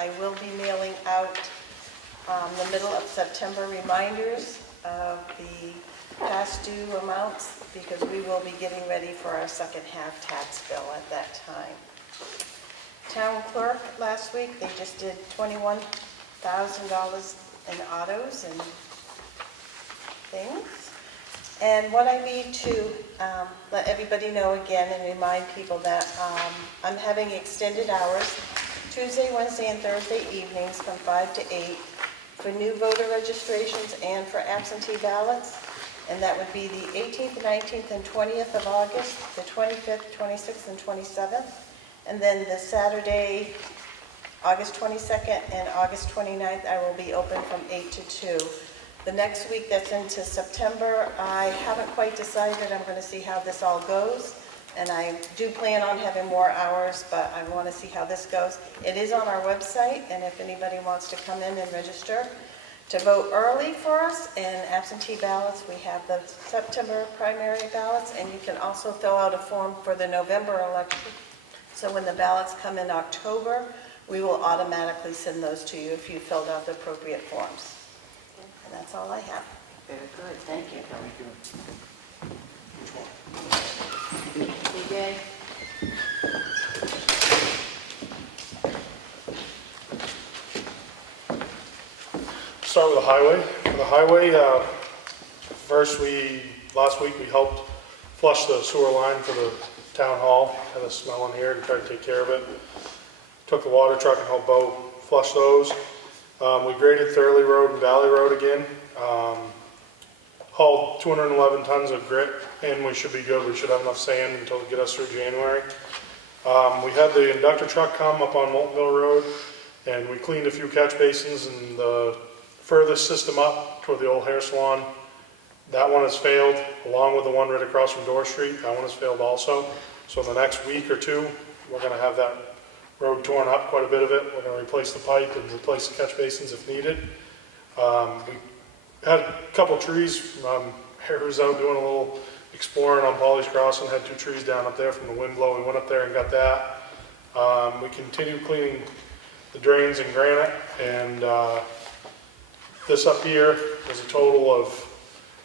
I will be mailing out the middle of September reminders of the past due amounts because we will be getting ready for our second half tax bill at that time. Town clerk last week, they just did $21,000 in autos and things. And what I need to let everybody know again and remind people that I'm having extended hours Tuesday, Wednesday, and Thursday evenings from 5 to 8 for new voter registrations and for absentee ballots. And that would be the 18th, 19th, and 20th of August, the 25th, 26th, and 27th. And then the Saturday, August 22nd and August 29th, I will be open from 8 to 2. The next week that's into September, I haven't quite decided. I'm going to see how this all goes. And I do plan on having more hours, but I want to see how this goes. It is on our website, and if anybody wants to come in and register to vote early for us and absentee ballots, we have the September primary ballots, and you can also fill out a form for the November election. So when the ballots come in October, we will automatically send those to you if you filled out the appropriate forms. And that's all I have. Very good, thank you. Thank you. Which one? DJ? Start with the highway. For the highway, last week we helped flush the sewer line for the town hall. Had a smell in here to try to take care of it. Took the water truck and helped Bo flush those. We graded Thurley Road and Valley Road again. Hauled 211 tons of grit and we should be good. We should have enough sand until get us through January. We had the inductor truck come up on Moltenville Road and we cleaned a few catch basins and the furthest system up toward the old hair salon. That one has failed, along with the one right across from Door Street. That one has failed also. So in the next week or two, we're going to have that road torn up, quite a bit of it. We're going to replace the pipe and replace the catch basins if needed. We had a couple trees. Harry was out doing a little exploring on Polly's Crossing, had 2 trees down up there from the wind blow. We went up there and got that. We continued cleaning the drains and granite, and this up here is a total of,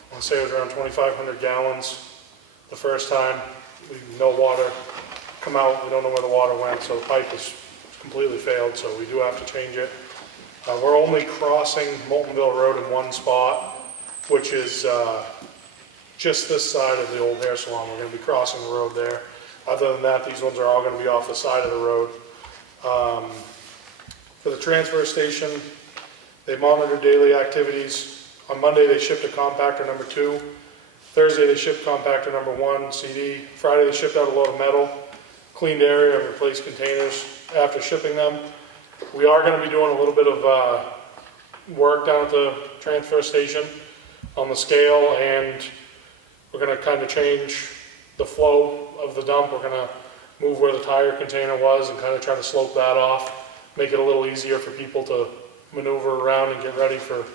I want to say it was around 2,500 gallons the first time. No water come out. We don't know where the water went, so the pipe is completely failed, so we do have to change it. We're only crossing Moltenville Road in one spot, which is just this side of the old hair salon. We're going to be crossing the road there. Other than that, these ones are all going to be off the side of the road. For the transfer station, they monitor daily activities. On Monday, they shipped a compactor number 2. Thursday, they shipped compactor number 1, CD. Friday, they shipped out a load of metal, cleaned area, and replaced containers after shipping them. We are going to be doing a little bit of work down at the transfer station on the scale, and we're going to kind of change the flow of the dump. We're going to move where the tire container was and kind of try to slope that off, make it a little easier for people to maneuver around and get ready for,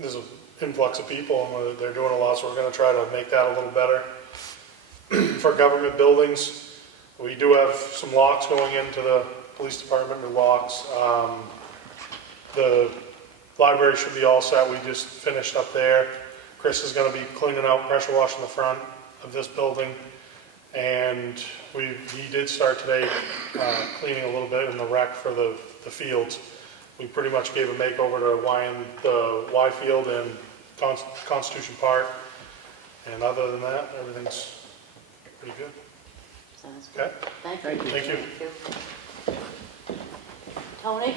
there's an influx of people and they're doing a lot, so we're going to try to make that a little better. For government buildings, we do have some locks going into the police department, new locks. The library should be all set. We just finished up there. Chris is going to be cleaning out, pressure washing the front of this building. And he did start today cleaning a little bit in the rec for the fields. We pretty much gave a makeover to the Y field and Constitution Park. And other than that, everything's pretty good. Sounds good. Okay? Thank you. Thank you. Tony?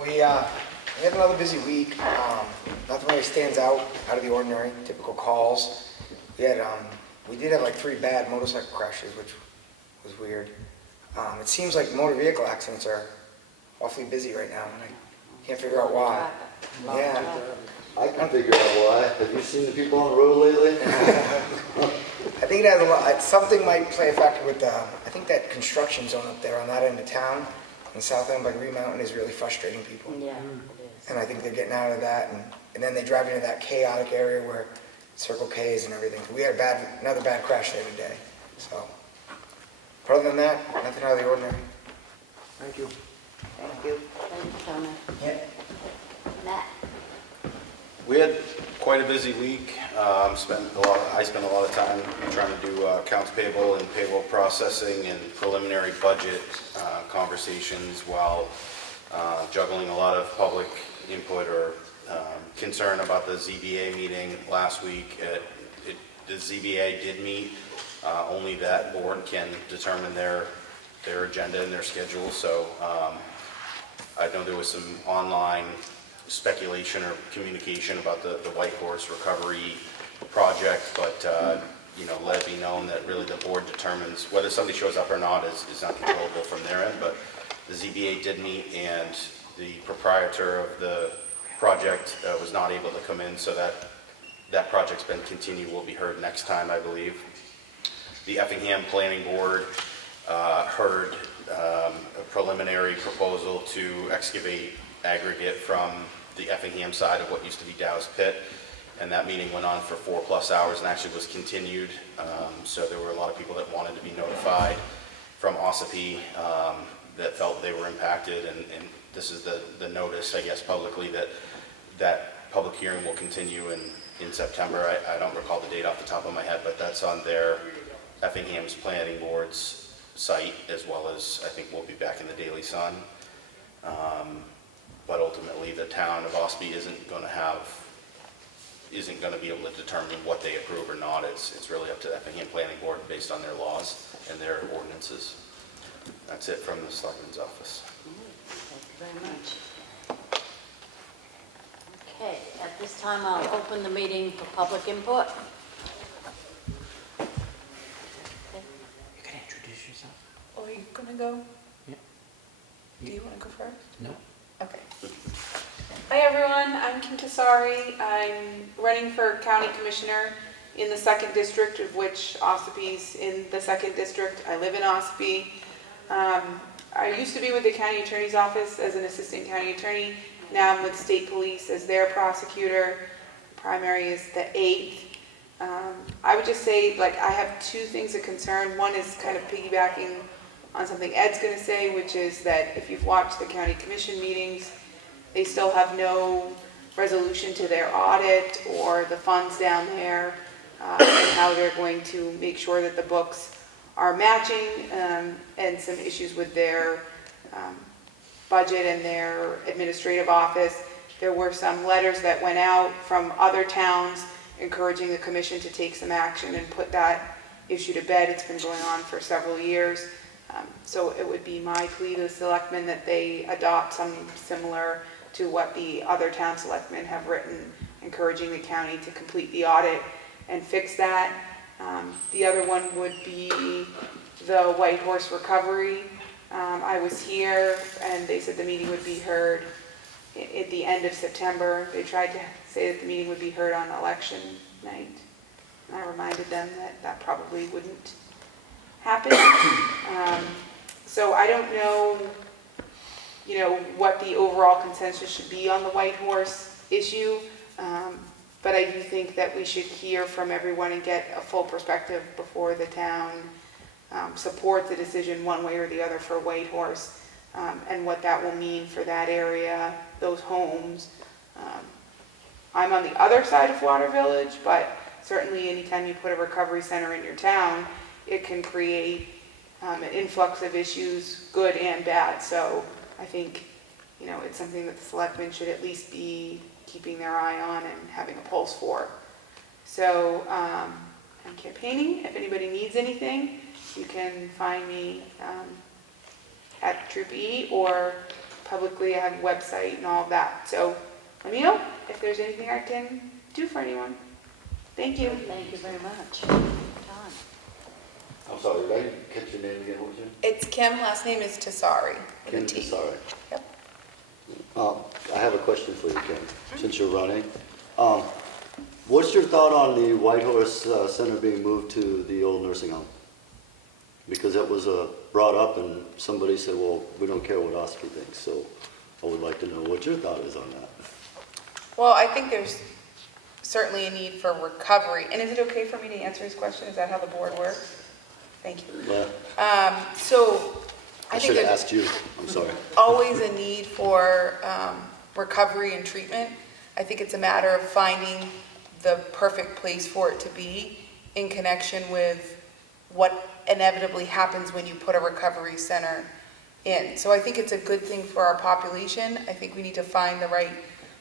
We had another busy week. Nothing really stands out of the ordinary. Typical calls. We did have like 3 bad motorcycle crashes, which was weird. It seems like motor vehicle accidents are awfully busy right now, and I can't figure out why. Yeah. I can figure out why. Have you seen the people on the road lately? I think it has a lot. Something might play a factor with I think that construction zone up there on that end of town, in the south end by Green Mountain, is really frustrating people. Yeah, it is. And I think they're getting out of that, and then they drive into that chaotic area where Circle K's and everything. We had another bad crash there today. So, but other than that, nothing out of the ordinary. Thank you. Thank you. Thank you, Tony. Yeah. Matt? We had quite a busy week. I spent a lot of time trying to do accounts payable and payroll processing and preliminary budget conversations while juggling a lot of public input or concern about the ZBA meeting last week. The ZBA did meet. Only that board can determine their agenda and their schedule. So I know there was some online speculation or communication about the White Horse recovery project, but let it be known that really the board determines whether somebody shows up or not is not controllable from their end. But the ZBA did meet, and the proprietor of the project was not able to come in, so that project's been continued, will be heard next time, I believe. The Effingham Planning Board heard a preliminary proposal to excavate aggregate from the Effingham side of what used to be Dow's Pit, and that meeting went on for 4+ hours and actually was continued. So there were a lot of people that wanted to be notified from Ossipee that felt they were impacted, and this is the notice, I guess, publicly that public hearing will continue in September. I don't recall the date off the top of my head, but that's on their Effingham's Planning Board's site, as well as I think we'll be back in the Daily Sun. But ultimately, the town of Ossipee isn't going to be able to determine what they approve or not. It's really up to the Effingham Planning Board based on their laws and their ordinances. That's it from the Selectmen's office. Thank you very much. Okay, at this time, I'll open the meeting for public input. You can introduce yourself. Are you going to go? Yeah. Do you want to go first? No. Okay. Hi everyone, I'm Kim Tassari. I'm running for County Commissioner in the 2nd District, of which Ossipee's in the 2nd District. I live in Ossipee. I used to be with the County Attorney's Office as an Assistant County Attorney. Now I'm with State Police as their prosecutor. Primary is the 8th. I would just say, I have 2 things of concern. One is kind of piggybacking on something Ed's going to say, which is that if you've watched the county commission meetings, they still have no resolution to their audit or the funds down there, and how they're going to make sure that the books are matching, and some issues with their budget and their administrative office. There were some letters that went out from other towns encouraging the commission to take some action and put that issue to bed. It's been going on for several years. So it would be my plea to the selectmen that they adopt something similar to what the other town selectmen have written, encouraging the county to complete the audit and fix that. The other one would be the White Horse recovery. I was here and they said the meeting would be heard at the end of September. They tried to say that the meeting would be heard on election night. And I reminded them that that probably wouldn't happen. So I don't know, what the overall consensus should be on the White Horse issue, but I do think that we should hear from everyone and get a full perspective before the town supports the decision one way or the other for White Horse, and what that will mean for that area, those homes. I'm on the other side of Water Village, but certainly anytime you put a recovery center in your town, it can create an influx of issues, good and bad. So I think, it's something that the selectmen should at least be keeping their eye on and having a pulse for. So I'm campaigning. If anybody needs anything, you can find me at Troop E, or publicly I have a website and all of that. So let me know if there's anything I can do for anyone. Thank you. Thank you very much. Tom? I'm sorry, did I catch your name again? What was your name? It's Kim. Last name is Tassari. Kim Tassari. Yep. I have a question for you, Kim, since you're running. What's your thought on the White Horse Center being moved to the old nursing home? Because that was brought up and somebody said, well, we don't care what Ossipee thinks, so I would like to know what your thought is on that. Well, I think there's certainly a need for recovery. And is it okay for me to answer his question? Is that how the board works? Thank you. Well, So I I should think have there's asked you. I'm sorry. always a need for recovery and treatment. I think it's a matter of finding the perfect place for it to be in connection with what inevitably happens when you put a recovery center in. So I think it's a good thing for our population. I think we need to find the right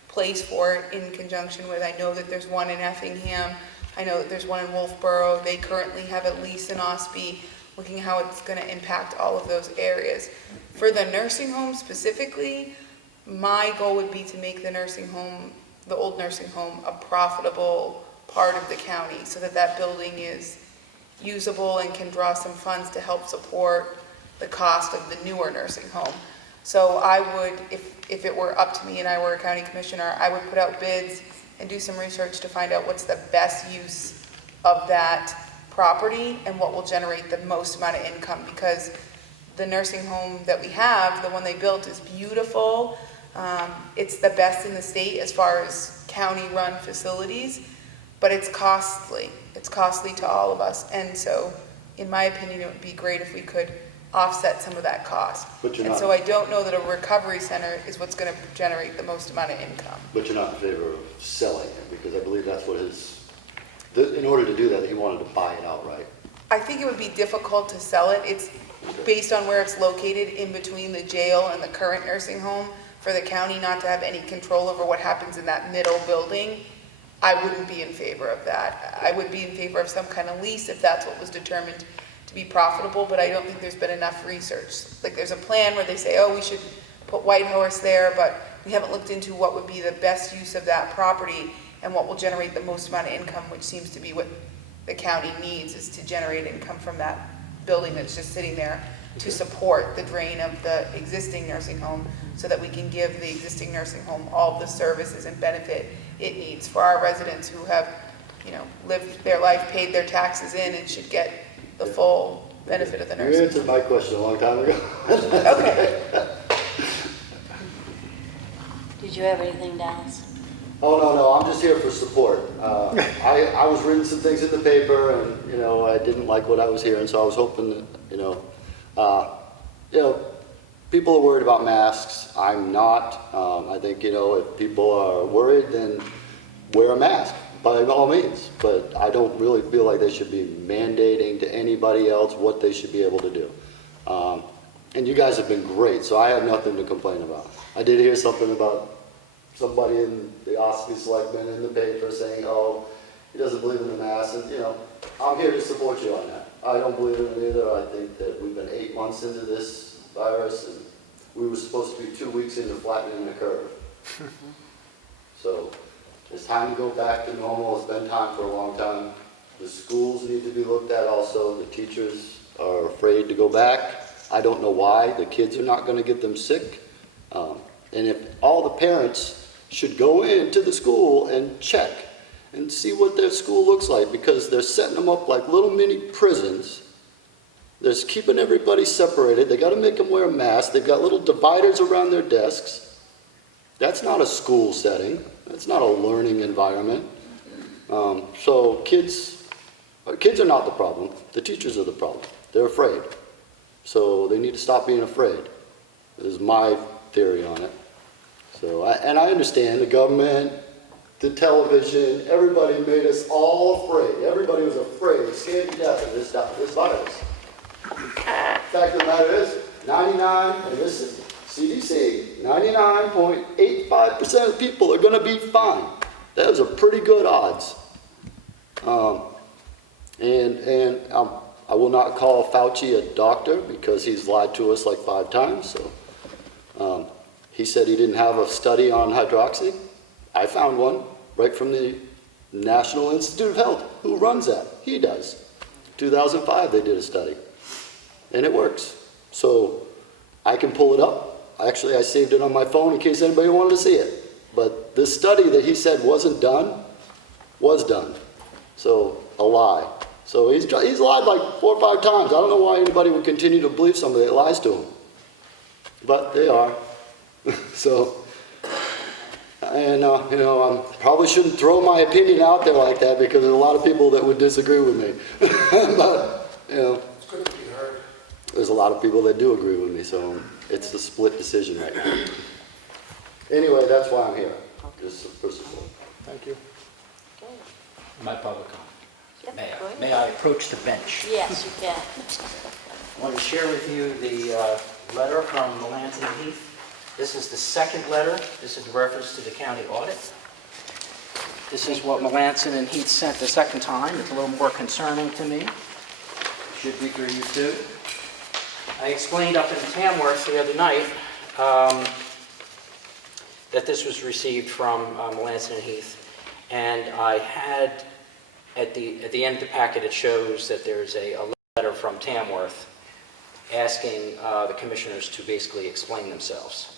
place for it in conjunction with, I know that there's one in Effingham, I know that there's one in Wolfboro, they currently have a lease in Ossipee, looking how it's gonna impact all of those areas. For the nursing home specifically, my goal would be to make the nursing home, the old nursing home, a profitable part of the county, so that that building is usable and can draw some funds to help support the cost of the newer nursing home. So I would, if it were up to me and I were a county commissioner, I would put out bids and do some research to find out what's the best use of that property and what will generate the most amount of income, because the nursing home that we have, the one they built, is beautiful. It's the best in the state as far as county-run facilities, but it's costly. It's costly to all of us. And so, in my opinion, it would be great if we could offset some of that cost. But you're And not- so I don't know that a recovery center is what's going to generate the most amount of income. But you're not in favor of selling it, because I believe that's what in order to do that, he wanted to buy it outright. I think it would be difficult to sell it. It's based on where it's located in between the jail and the current nursing home. For the county not to have any control over what happens in that middle building, I wouldn't be in favor of that. I would be in favor of some kind of lease if that's what was determined to be profitable, but I don't think there's been enough research. Like, there's a plan where they say, oh, we should put White Horse there, but we haven't looked into what would be the best use of that property and what will generate the most amount of income, which seems to be what the county needs, is to generate income from that building that's just sitting there to support the drain of the existing nursing home, so that we can give the existing nursing home all the services and benefit it needs for our residents who have, lived their life, paid their taxes in, and should get the full benefit of the You nursing answered home. my question a long time ago. Okay. Did you have anything, Dallas? Oh, no, I'm just here for support. I was reading some things in the paper, and, I didn't like what I was hearing, so I was hoping that, people are worried about masks. I'm not. I think, if people are worried, then wear a mask by all means. But I don't really feel like they should be mandating to anybody else what they should be able to do. And you guys have been great, so I have nothing to complain about. I did hear something about somebody in the Ossipee Selectmen in the paper saying, oh, he doesn't believe in the mask, and, I'm here to support you on that. I don't believe in it either. I think that we've been 8 months into this virus, and we were supposed to be 2 weeks into flattening the curve. So it's time to go back to normal. It's been time for a long time. The schools need to be looked at also. The teachers are afraid to go back. I don't know why. The kids are not going to get them sick. And if all the parents should go into the school and check and see what their school looks like, because they're setting them up like little mini prisons. They're keeping everybody separated. They got to make them wear a mask. They've got little dividers around their desks. That's not a school setting. That's not a learning environment. So kids are not the problem. The teachers are the problem. They're afraid. So they need to stop being afraid. Is my theory on it. So, I understand the government, the television, everybody made us all afraid. Everybody was afraid, scared to death of this virus. Fact of the matter is, 99, and this is CDC, 99.85% of people are going to be fine. Those are pretty good odds. I will not call Fauci a doctor because he's lied to us like 5 times. So, he said he didn't have a study on hydroxy. I found one right from the National Institute of Health. Who runs that? He does. 2005 they did a study. And it works. So I can pull it up. Actually, I saved it on my phone in case anybody wanted to see it. But this study that he said wasn't done, was done. So a lie. So he's lied like 4 or 5 times. I don't know why anybody would continue to believe somebody that lies to him. But they are. So, and I probably shouldn't throw my opinion out there like that because there's a lot of people that would disagree with me. But, It's good there's a lot of people that do agree with me, so it's a split decision right now. Anyway, that's why I'm here, just first of all. Thank you. Okay. My public comment. Yep, May go I, ahead. may I approach the bench? Yes, you can. I want to share with you the letter from Melanson and Heath. This is the second letter. This is in reference to the county audit. This is what Melanson and Heath sent the second time. It's a little more concerning to me. Should be for you too. I explained up in Tamworth the other night that this was received from Melanson and Heath, and I had at the end of the packet, it shows that there's a letter from Tamworth asking the commissioners to basically explain themselves.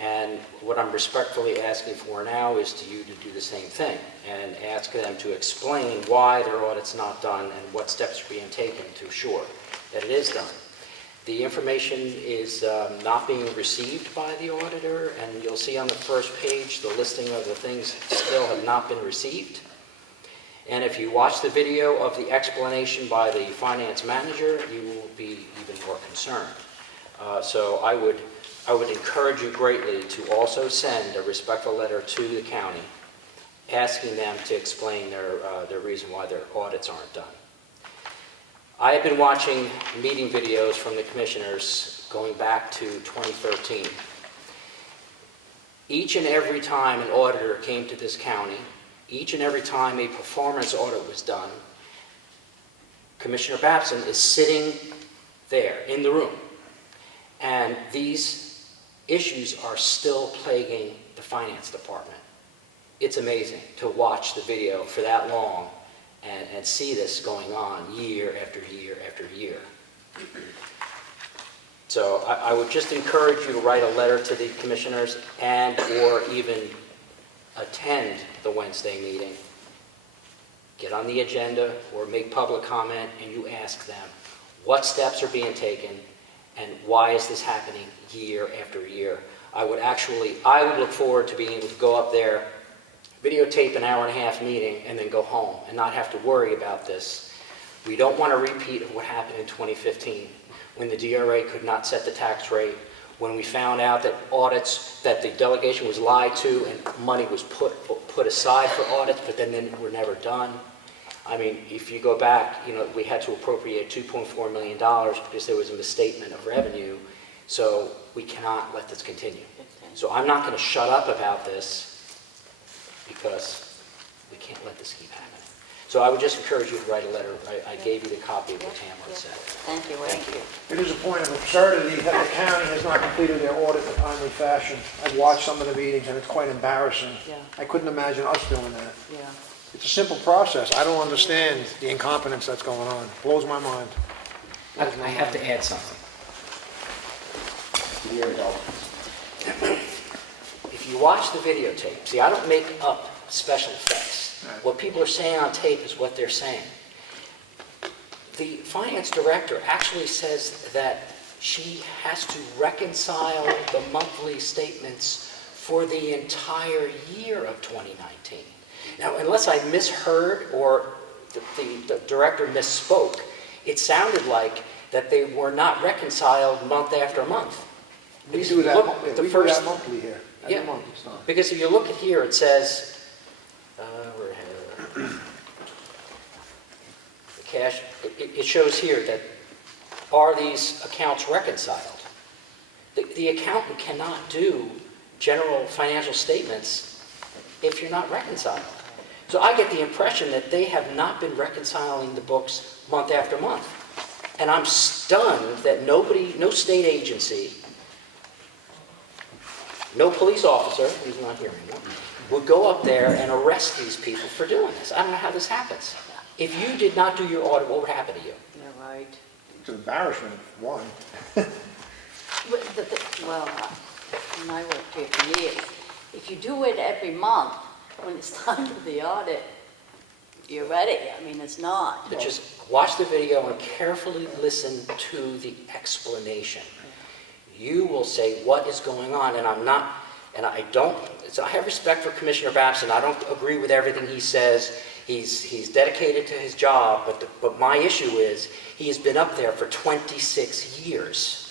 And what I'm respectfully asking for now is to you to do the same thing and ask them to explain why their audit's not done and what steps are being taken to assure that it is done. The information is not being received by the auditor, and you'll see on the first page the listing of the things still have not been received. And if you watch the video of the explanation by the finance manager, you will be even more concerned. So I would encourage you greatly to also send a respectful letter to the county asking them to explain their reason why their audits aren't done. I have been watching meeting videos from the commissioners going back to 2013. Each and every time an auditor came to this county, each and every time a performance audit was done, Commissioner Babson is sitting there in the room. And these issues are still plaguing the finance department. It's amazing to watch the video for that long and see this going on year after year after year. So I would just encourage you to write a letter to the commissioners and or even attend the Wednesday meeting, get on the agenda or make public comment, and you ask them what steps are being taken and why is this happening year after year. I would look forward to being able to go up there, videotape an hour-and-a-half meeting, and then go home and not have to worry about this. We don't want a repeat of what happened in 2015 when the DRA could not set the tax rate, when we found out that audits, that the delegation was lied to and money was put aside for audits, but then were never done. I mean, if you go back, we had to appropriate $2.4 million because there was a misstatement of revenue. So we cannot let this continue. So I'm not going to shut up about this because we can't let this keep happening. So I would just encourage you to write a letter. I gave you the copy of what Tamworth said. Thank you, Ray. Thank you. It is a point of absurdity that the county has not completed their audit in a timely fashion. I've watched some of the meetings and it's quite embarrassing. Yeah. I couldn't imagine us doing that. Yeah. It's a simple process. I don't understand the incompetence that's going on. Blows my mind. I have to add something. Your indulgence. If you watch the videotape, see, I don't make up special effects. What people are saying on tape is what they're saying. The finance director actually says that she has to reconcile the monthly statements for the entire year of 2019. Now, unless I misheard or the director misspoke, it sounded like that they were not reconciled month after month. We do that monthly here. Every Yeah, month it's done. because if you look at here, it says, the cash, it shows here that are these accounts reconciled? The accountant cannot do general financial statements if you're not reconciled. So I get the impression that they have not been reconciling the books month after month. And I'm stunned that no state agency, no police officer, who's not here anymore, would go up there and arrest these people for doing this. I don't know how this happens. If you did not do your audit, what would happen to you? You're right. It's an embarrassment, one. Well, when I worked here for years, if you do it every month, when it's time for the audit, you're ready. I mean, it's not. But just watch the video and carefully listen to the explanation. You will say what is going on, and I'm not, and I don't, so I have respect for Commissioner Babson. I don't agree with everything he says. He's dedicated to his job, but my issue is, he has been up there for 26 years.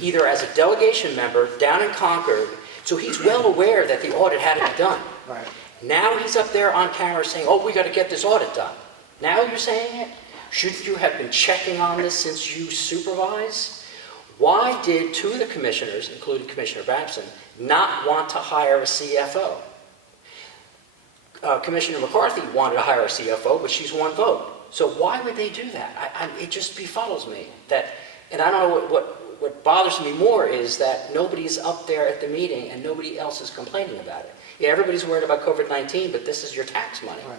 Either as a delegation member down in Concord, so he's well aware that the audit had to be done. Right. Now he's up there on camera saying, oh, we got to get this audit done. Now you're saying it? Shouldn't you have been checking on this since you supervise? Why did two of the commissioners, including Commissioner Babson, not want to hire a CFO? Commissioner McCarthy wanted to hire a CFO, but she's one vote. So why would they do that? It just befuddles me. And I don't know what bothers me more is that nobody's up there at the meeting and nobody else is complaining about it. Yeah, everybody's worried about COVID-19, but this is your tax money. Right.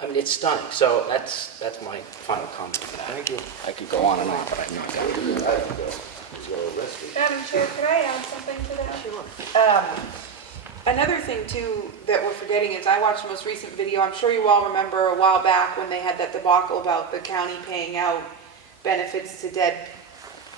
I mean, it's stunning. So that's my final comment on that. Thank you. I could go on and on, but I know that. Madam Chair, could I add something to that? Sure. Another thing too that we're forgetting is I watched the most recent video. I'm sure you all remember a while back when they had that debacle about the county paying out benefits to dead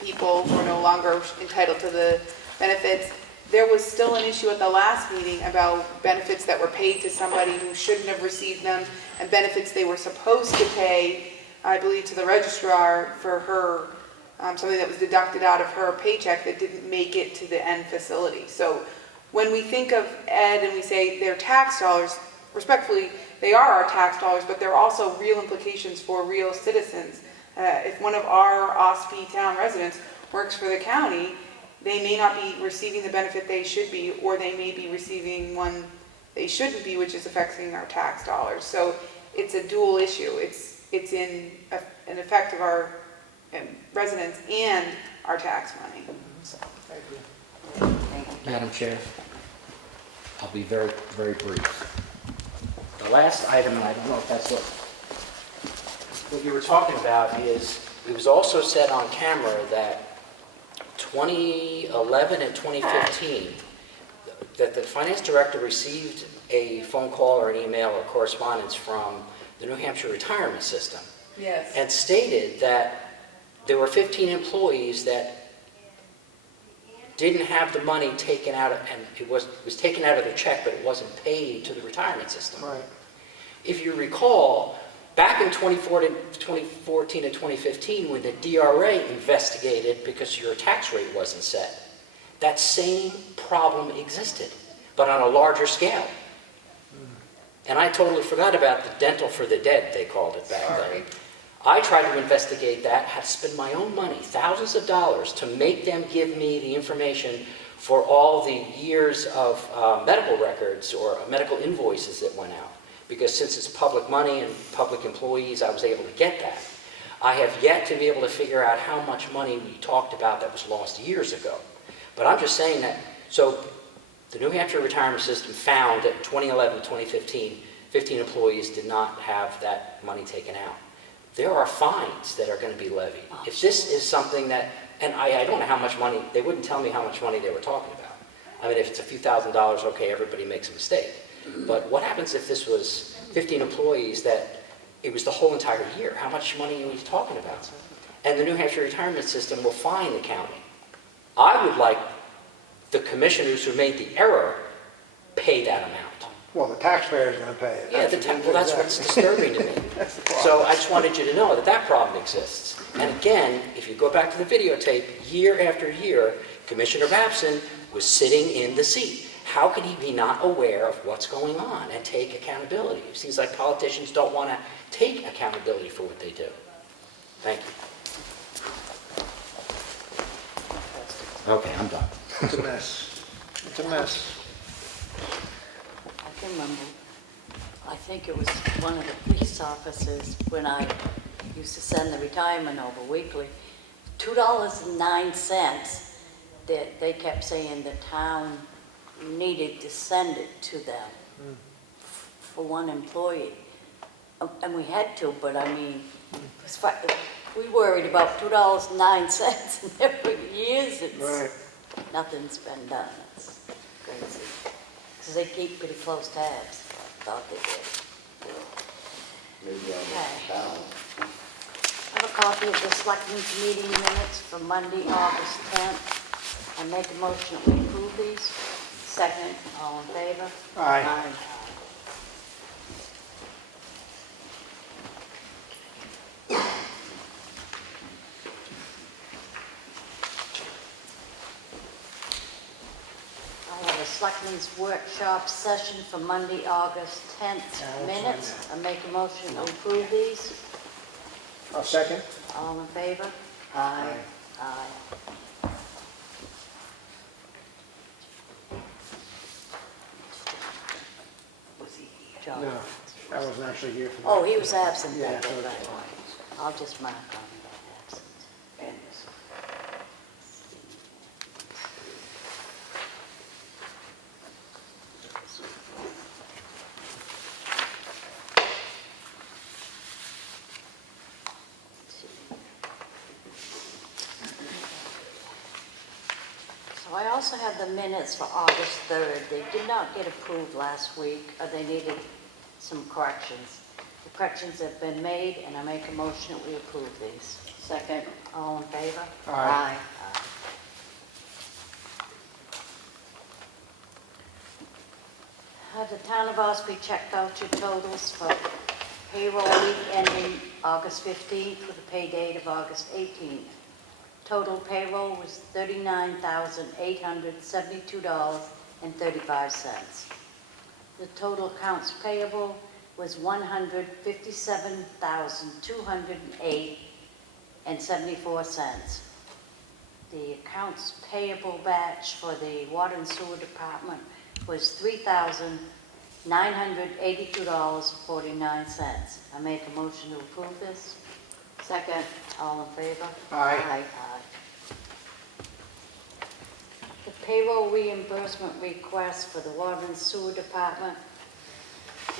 people who are no longer entitled to the benefits. There was still an issue at the last meeting about benefits that were paid to somebody who shouldn't have received them, and benefits they were supposed to pay, I believe, to the registrar for her, something that was deducted out of her paycheck that didn't make it to the end facility. So when we think of ed and we say they're tax dollars, respectfully, they are our tax dollars, but there are also real implications for real citizens. If one of our Ossipee town residents works for the county, they may not be receiving the benefit they should be, or they may be receiving one they shouldn't be, which is affecting our tax dollars. So it's a dual issue. It's in an effect of our residents and our tax money. So, Madam Chair, I'll be very, very brief. The last item, and I don't know if that's what you were talking about, is it was also said on camera that 2011 and 2015, that the finance director received a phone call or an email or correspondence from the New Hampshire retirement system. yes. And stated that there were 15 employees that didn't have the money taken out, and it was taken out of their check, but it wasn't paid to the retirement system. Right. If you recall, back in 2014 and 2015, when the DRA investigated because your tax rate wasn't set, that same problem existed, but on a larger scale. And I totally forgot about the dental for the dead, they called it back then. I tried to investigate that, had to spend my own money, thousands of dollars, to make them give me the information for all the years of medical records or medical invoices that went out. Because since it's public money and public employees, I was able to get that. I have yet to be able to figure out how much money we talked about that was lost years ago. But I'm just saying that, so the New Hampshire retirement system found that in 2011 to 2015, 15 employees did not have that money taken out. There are fines that are going to be levied. If this is something that, and I don't know how much money, they wouldn't tell me how much money they were talking about. I mean, if it's a few $1,000s, okay, everybody makes a mistake. But what happens if this was 15 employees that it was the whole entire year? How much money are we talking about? And the New Hampshire retirement system will fine the county. I would like the commissioners who made the error pay that amount. Well, the taxpayer is going to pay it. Yeah, well, that's what's disturbing to me. So I just wanted you to know that that problem exists. And again, if you go back to the videotape, year after year, Commissioner Babson was sitting in the seat. How could he be not aware of what's going on and take accountability? It seems like politicians don't want to take accountability for what they do. Thank you. Okay, I'm done. It's a mess. It's a mess. I can remember, I think it was one of the police officers when I used to send the retirement over weekly, $2.09 that they kept saying the town needed to send it to them for one employee. And we had to, but I mean, we worried about $2.09 and every years Right. nothing's been done. It's crazy. Because they keep pretty close tabs. Thought they did. Maybe Okay. on town. I have a copy of the Selectmen's meeting minutes for Monday, August 10th. I make a motion that we approve these. Second, all in favor? Aye. the Selectmen's workshop session for Monday, August 10th minutes. I make a motion to approve these. I'll second. All in favor? Aye. Aye. Was he here? John? No, I wasn't actually here for that. Oh, he was absent Yeah, that day, so right. that's I'll just mark on that absent. So I also have the minutes for August 3rd. They did not get approved last week, or they needed some corrections. The corrections have been made, and I make a motion that we approve these. Second. All in favor? Aye. Have the town of Ossipee checked voucher totals for payroll week ending August 15th with a pay date of August 18th. Total payroll was $39,872.35. The total accounts payable was $157,208.74. The accounts payable batch for the water and sewer department was $3,982.49. I make a motion to approve this. Second. All in favor? Aye. Aye. The payroll reimbursement request for the water and sewer department,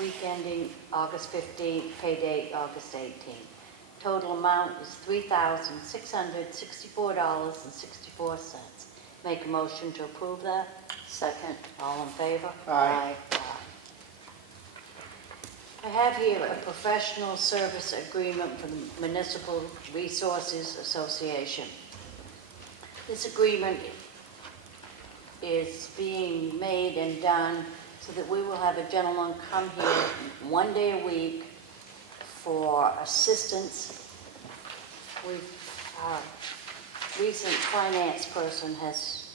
week ending August 15th, pay date August 18th. Total amount is $3,664.64. Make a motion to approve that. Second. All in favor? Aye. I have here a professional service agreement for the Municipal Resources Association. This agreement is being made and done so that we will have a gentleman come here one day a week for assistance. Our recent finance person has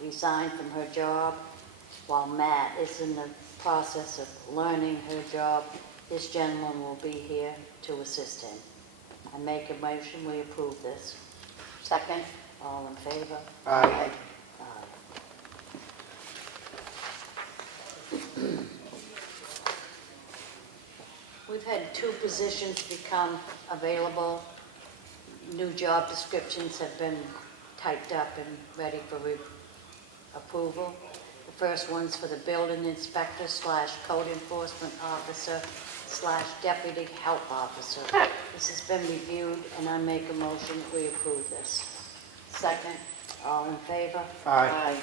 resigned from her job while Matt is in the process of learning her job. This gentleman will be here to assist him. I make a motion, we approve this. Second. All in favor? Aye. We've had 2 positions become available. New job descriptions have been typed up and ready for approval. The first one's for the building inspector / code enforcement officer / deputy health officer. This has been reviewed, and I make a motion that we approve this. Second. All in favor? Aye. Aye.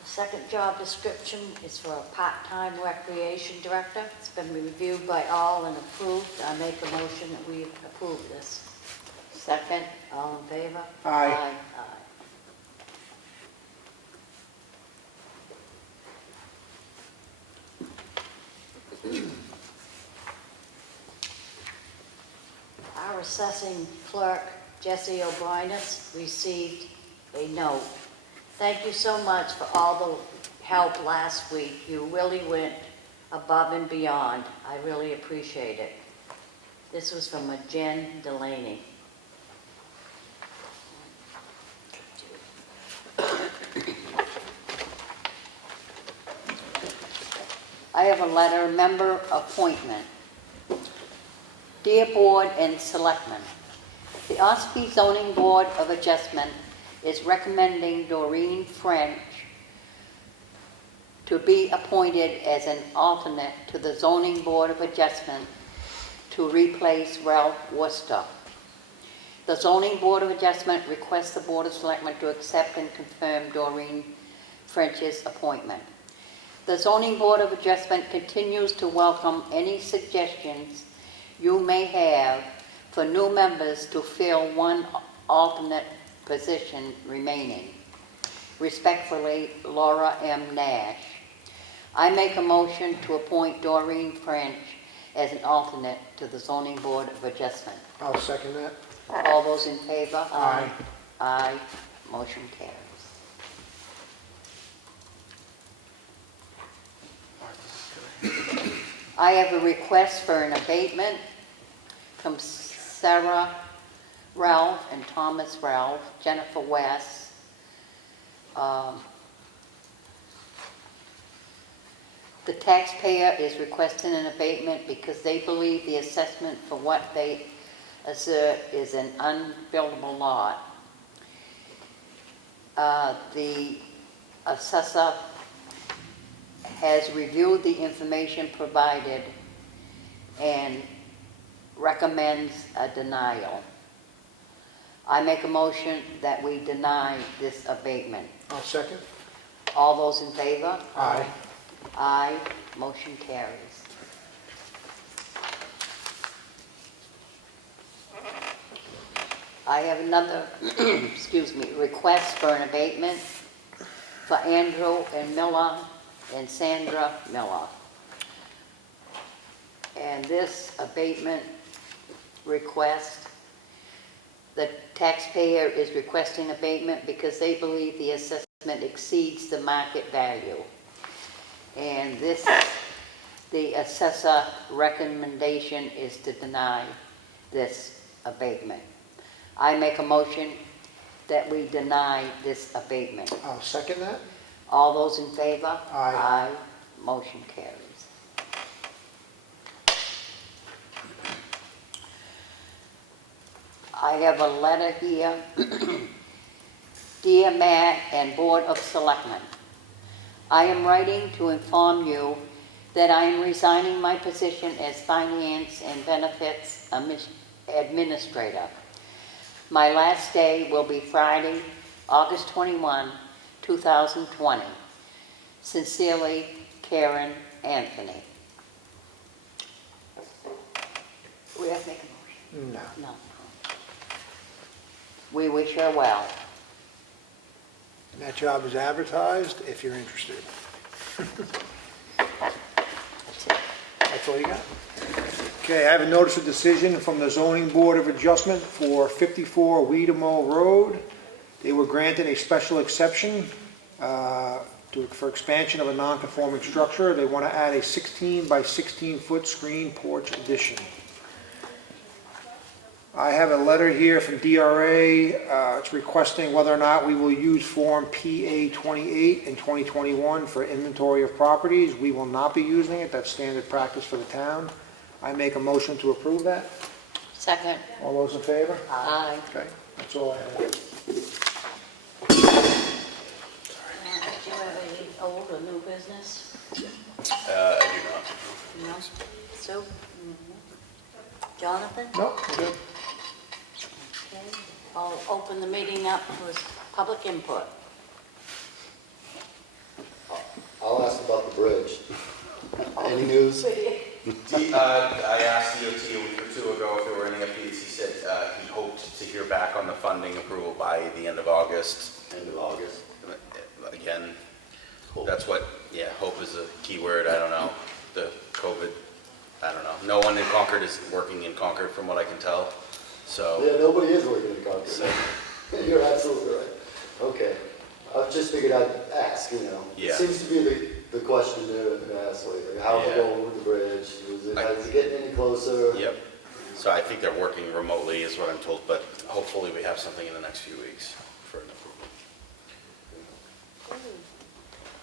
The second job description is for a part-time recreation director. It's been reviewed by all and approved. I make a motion that we approve this. Second. All in favor? Aye. Our assessing clerk, Jesse O'Brien, received a note. Thank you so much for all the help last week. You really went above and beyond. I really appreciate it. This was from a Jen Delaney. I have a letter, member appointment. Dear Board and Selectmen, the Ossipee Zoning Board of Adjustment is recommending Doreen French to be appointed as an alternate to the Zoning Board of Adjustment to replace Ralph Worcester. The Zoning Board of Adjustment requests the Board of Selectmen to accept and confirm Doreen French's appointment. The Zoning Board of Adjustment continues to welcome any suggestions you may have for new members to fill one alternate position remaining. Respectfully, Laura M. Nash. I make a motion to appoint Doreen French as an alternate to the zoning board of adjustment. I'll second that. All those in favor? Aye. Aye, motion carries. I have a request for an abatement from Sarah Ralph and Thomas Ralph, Jennifer West. The taxpayer is requesting an abatement because they believe the assessment for what they assert is an unbuildable lot. The assessor has reviewed the information provided and recommends a denial. I make a motion that we deny this abatement. I'll second. All those in favor? Aye. Aye, motion carries. I have another, excuse me, request for an abatement for Andrew and Miller and Sandra Miller. And this abatement request, the taxpayer is requesting abatement because they believe the assessment exceeds the market value. And this, the assessor recommendation is to deny this abatement. I make a motion that we deny this abatement. I'll second that. All those in favor? Aye. Aye. Motion carries. I have a letter here. Dear Matt and Board of Selectmen, I am writing to inform you that I am resigning my position as Finance and Benefits Administrator. My last day will be Friday, August 21, 2020. Sincerely, Karen Anthony. We have to make a motion? No. No. We wish her well. And that job is advertised if you're interested. That's all you got? Okay, I have a notice of decision from the Zoning Board of Adjustment for 54 Weedamo Road. They were granted a special exception for expansion of a non-conforming structure. They want to add a 16 by 16 foot screen porch addition. I have a letter here from DRA. It's requesting whether or not we will use Form PA 28 in 2021 for inventory of properties. We will not be using it. That's standard practice for the town. I make a motion to approve that. Second. All those in favor? Aye. Okay, that's all I have. Do you have any old or new business? I do not. No? Sue? Jonathan? Nope, we're good. Okay. I'll open the meeting up for public input. I'll ask about the bridge. Any news? I asked DOT a week or two ago if there were any updates. He said he hoped to hear back on the funding approval by the end of August. End of August. Again, Cool. that's what, yeah, hope is a key word. I don't know. The COVID, I don't know. No one in Concord is working in Concord from what I can tell. So, Yeah, nobody is working in Concord. You're absolutely right. Okay. I just figured I'd ask, you know. Yeah. It seems to be the question to ask lately. How's it Yeah. going with the bridge? Is it getting any closer? yep. So I think they're working remotely is what I'm told, but hopefully we have something in the next few weeks for an approval.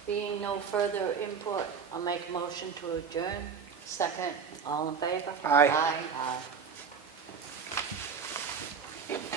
Being no further input, I'll make a motion to adjourn. Second. All in favor? Aye. Aye. Aye.